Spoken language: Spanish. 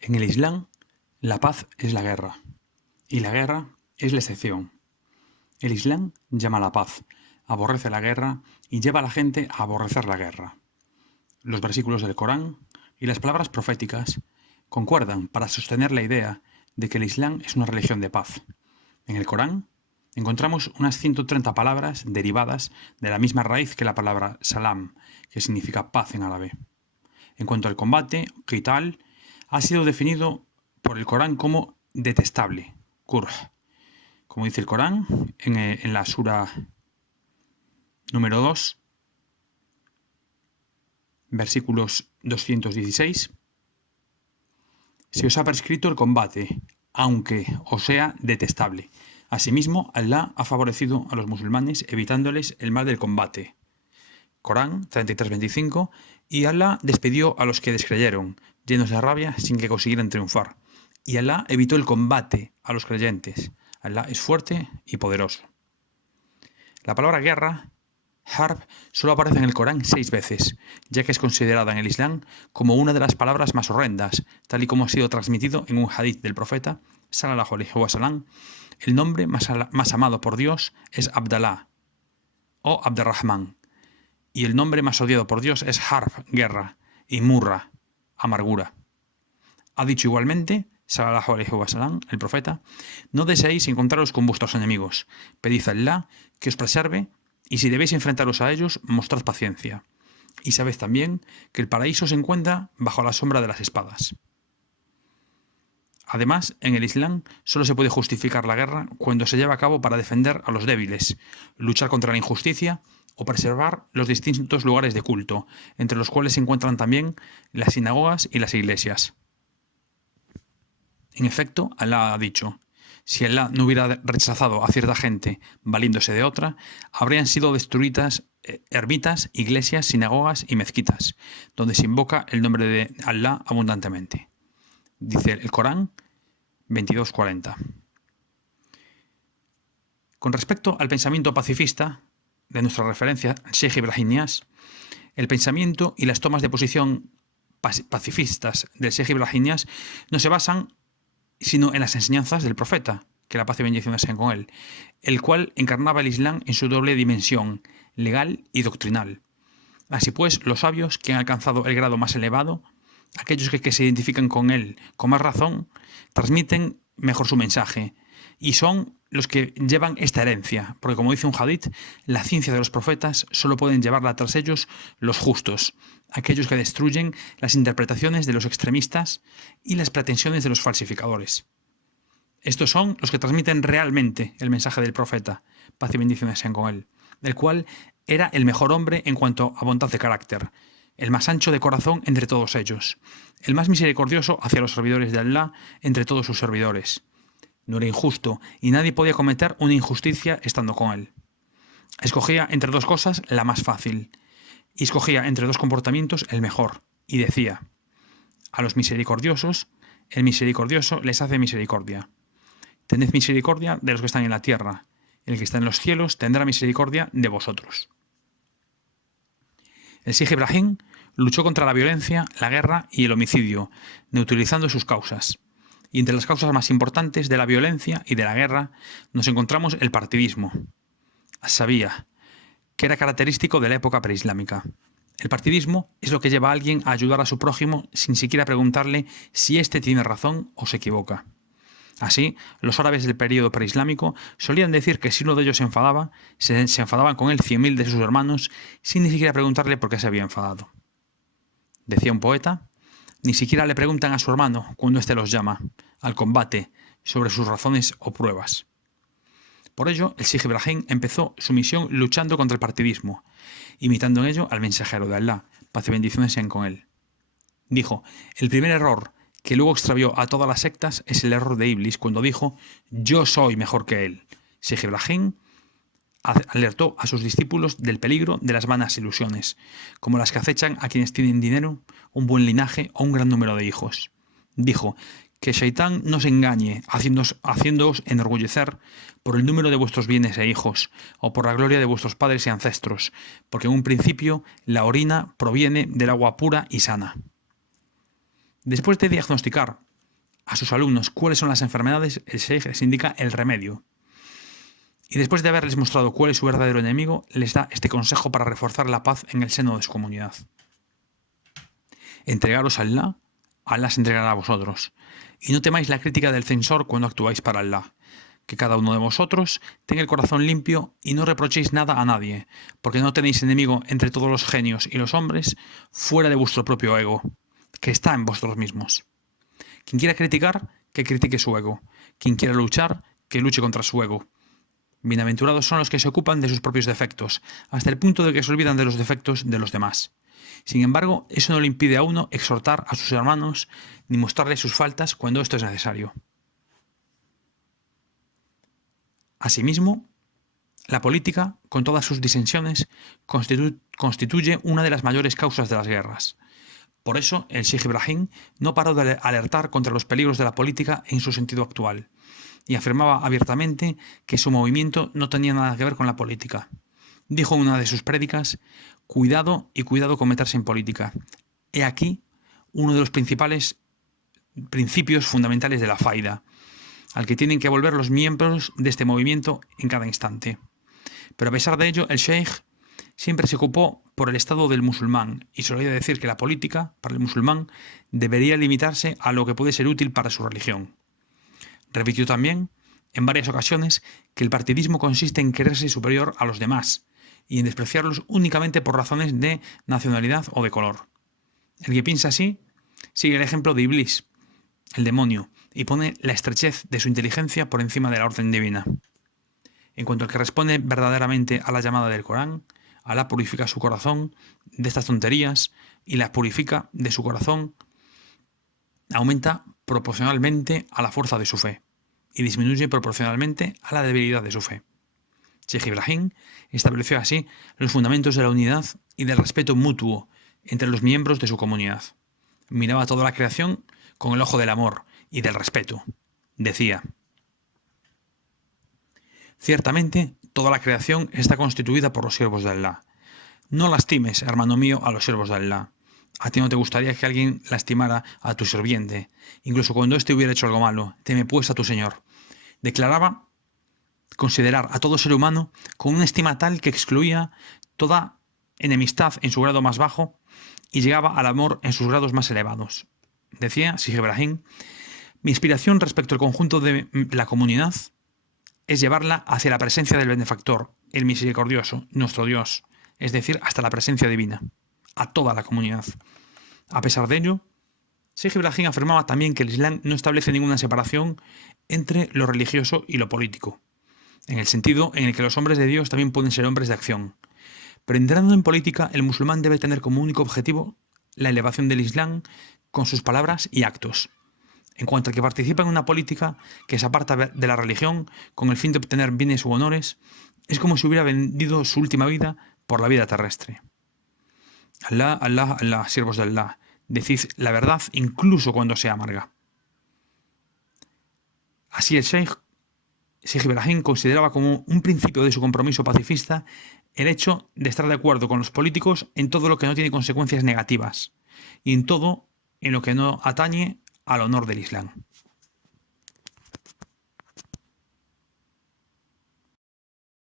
En el Islam, la paz es la guerra, y la guerra es la excepción. El Islam llama a la paz, aborrece la guerra y lleva a la gente a aborrecer la guerra. Los versículos del Corán y las palabras proféticas concuerdan para sostener la idea de que el Islam es una religión de paz. En el Corán encontramos unas 130 palabras derivadas de la misma raíz que la palabra salam, que significa paz en árabe. En cuanto al combate, qital, ha sido definido por el Corán como detestable, kurh. Como dice el Corán en la sura número 2, versículos 216, se os ha prescrito el combate, aunque os sea detestable. Asimismo, Allah ha favorecido a los musulmanes evitándoles el mal del combate. Corán 33:25, y Allah despidió a los que descreyeron, llenos de rabia sin que consiguieran triunfar. Y Allah evitó el combate a los creyentes. Allah es fuerte y poderoso. La palabra guerra, harb, solo aparece en el Corán 6 veces, ya que es considerada en el Islam como una de las palabras más horrendas, tal y como ha sido transmitido en un hadith del profeta, sallallahu alaihi wasallam. El nombre más amado por Dios es Abdallah o Abderrahman, y el nombre más odiado por Dios es harb, guerra, y murra, amargura. Ha dicho igualmente, sallallahu alaihi wasallam, el profeta: no deseéis encontraros con vuestros enemigos, pedid a Allah que os preserve, y si debéis enfrentaros a ellos, mostrad paciencia. Y sabed también que el paraíso se encuentra bajo la sombra de las espadas. Además, en el Islam solo se puede justificar la guerra cuando se lleva a cabo para defender a los débiles, luchar contra la injusticia o preservar los distintos lugares de culto, entre los cuales se encuentran también las sinagogas y las iglesias. En efecto, Allah ha dicho: si Allah no hubiera rechazado a cierta gente valiéndose de otra, habrían sido destruidas ermitas, iglesias, sinagogas y mezquitas, donde se invoca el nombre de Allah abundantemente. Dice el Corán 22:40. Con respecto al pensamiento pacifista de nuestra referencia, Sheikh Ibrahim Niasse, el pensamiento y las tomas de posición pacifistas del Sheikh Ibrahim Niasse no se basan sino en las enseñanzas del profeta, que la paz y bendiciones sean con él, el cual encarnaba el Islam en su doble dimensión, legal y doctrinal. Así pues, los sabios que han alcanzado el grado más elevado, aquellos que se identifican con él con más razón, transmiten mejor su mensaje, y son los que llevan esta herencia, porque como dice un hadith, la ciencia de los profetas solo pueden llevarla tras ellos los justos, aquellos que destruyen las interpretaciones de los extremistas y las pretensiones de los falsificadores. Estos son los que transmiten realmente el mensaje del profeta, paz y bendiciones sean con él, el cual era el mejor hombre en cuanto a bondad de carácter, el más ancho de corazón entre todos ellos, el más misericordioso hacia los servidores de Allah entre todos sus servidores. No era injusto y nadie podía cometer una injusticia estando con él. Escogía entre dos cosas la más fácil, y escogía entre dos comportamientos el mejor, y decía: a los misericordiosos, el misericordioso les hace misericordia. Tened misericordia de los que están en la tierra, el que está en los cielos tendrá misericordia de vosotros. El Sheikh Ibrahim luchó contra la violencia, la guerra y el homicidio, neutralizando sus causas. Y entre las causas más importantes de la violencia y de la guerra nos encontramos el partidismo, as-sabiyah, que era característico de la época preislámica. El partidismo es lo que lleva a alguien a ayudar a su prójimo sin siquiera preguntarle si éste tiene razón o se equivoca. Así, los árabes del período preislámico solían decir que si uno de ellos se enfadaba, se enfadaban con él 100.000 de sus hermanos sin ni siquiera preguntarle por qué se había enfadado. Decía un poeta: ni siquiera le preguntan a su hermano cuando éste los llama al combate sobre sus razones o pruebas. Por ello, el Sheikh Ibrahim empezó su misión luchando contra el partidismo, imitando en ello al mensajero de Allah, paz y bendiciones sean con él. Dijo: el primer error que luego extravió a todas las sectas es el error de Iblis cuando dijo: yo soy mejor que él. Sheikh Ibrahim alertó a sus discípulos del peligro de las vanas ilusiones, como las que acechan a quienes tienen dinero, un buen linaje o un gran número de hijos. Dijo: que Shaitán no se engañe, haciéndoos enorgullecer por el número de vuestros bienes e hijos, o por la gloria de vuestros padres y ancestros, porque en un principio la orina proviene del agua pura y sana. Después de diagnosticar a sus alumnos cuáles son las enfermedades, el sheikh les indica el remedio. Y después de haberles mostrado cuál es su verdadero enemigo, les da este consejo para reforzar la paz en el seno de su comunidad. Entregaros a Allah, Allah se entregará a vosotros. Y no temáis la crítica del censor cuando actuáis para Allah. Que cada uno de vosotros tenga el corazón limpio y no reprochéis nada a nadie, porque no tenéis enemigo entre todos los genios y los hombres fuera de vuestro propio ego, que está en vosotros mismos. Quien quiera criticar, que critique su ego. Quien quiera luchar, que luche contra su ego. Bienaventurados son los que se ocupan de sus propios defectos, hasta el punto de que se olvidan de los defectos de los demás. Sin embargo, eso no le impide a uno exhortar a sus hermanos ni mostrarles sus faltas cuando esto es necesario. Asimismo, la política, con todas sus disensiones, constituye una de las mayores causas de las guerras. Por eso, el Sheikh Ibrahim no paró de alertar contra los peligros de la política en su sentido actual, y afirmaba abiertamente que su movimiento no tenía nada que ver con la política. Dijo en una de sus prédicas: cuidado y cuidado con meterse en política. He aquí uno de los principales principios fundamentales de la faida, al que tienen que volver los miembros de este movimiento en cada instante. Pero a pesar de ello, el sheikh siempre se ocupó por el estado del musulmán y solía decir que la política, para el musulmán, debería limitarse a lo que puede ser útil para su religión. Repitió también, en varias ocasiones, que el partidismo consiste en creerse superior a los demás y en despreciarlos únicamente por razones de nacionalidad o de color. El que piensa así sigue el ejemplo de Iblis, el demonio, y pone la estrechez de su inteligencia por encima de la orden divina. En cuanto al que responde verdaderamente a la llamada del Corán, Alá purifica su corazón de estas tonterías y la purifica de su corazón, aumenta proporcionalmente a la fuerza de su fe y disminuye proporcionalmente a la debilidad de su fe. Sheikh Ibrahim estableció así los fundamentos de la unidad y del respeto mutuo entre los miembros de su comunidad. Miraba toda la creación con el ojo del amor y del respeto. Decía: ciertamente, toda la creación está constituida por los siervos de Allah. No lastimes, hermano mío, a los siervos de Allah. A ti no te gustaría que alguien lastimara a tu sirviente, incluso cuando éste hubiera hecho algo malo. Teme pues a tu Señor. Declaraba considerar a todo ser humano con una estima tal que excluía toda enemistad en su grado más bajo y llegaba al amor en sus grados más elevados. Decía Sheikh Ibrahim: mi inspiración respecto al conjunto de la comunidad es llevarla hacia la presencia del benefactor, el misericordioso, nuestro Dios, es decir, hasta la presencia divina, a toda la comunidad. A pesar de ello, Sheikh Ibrahim afirmaba también que el Islam no establece ninguna separación entre lo religioso y lo político, en el sentido en el que los hombres de Dios también pueden ser hombres de acción. Pero entrando en política, el musulmán debe tener como único objetivo la elevación del Islam con sus palabras y actos. En cuanto al que participa en una política que se aparta de la religión con el fin de obtener bienes u honores, es como si hubiera vendido su última vida por la vida terrestre. Allah, Allah, Allah, siervos de Allah, decid la verdad incluso cuando sea amarga. Así el Sheikh Ibrahim consideraba como un principio de su compromiso pacifista el hecho de estar de acuerdo con los políticos en todo lo que no tiene consecuencias negativas y en todo en lo que no atañe al honor del Islam.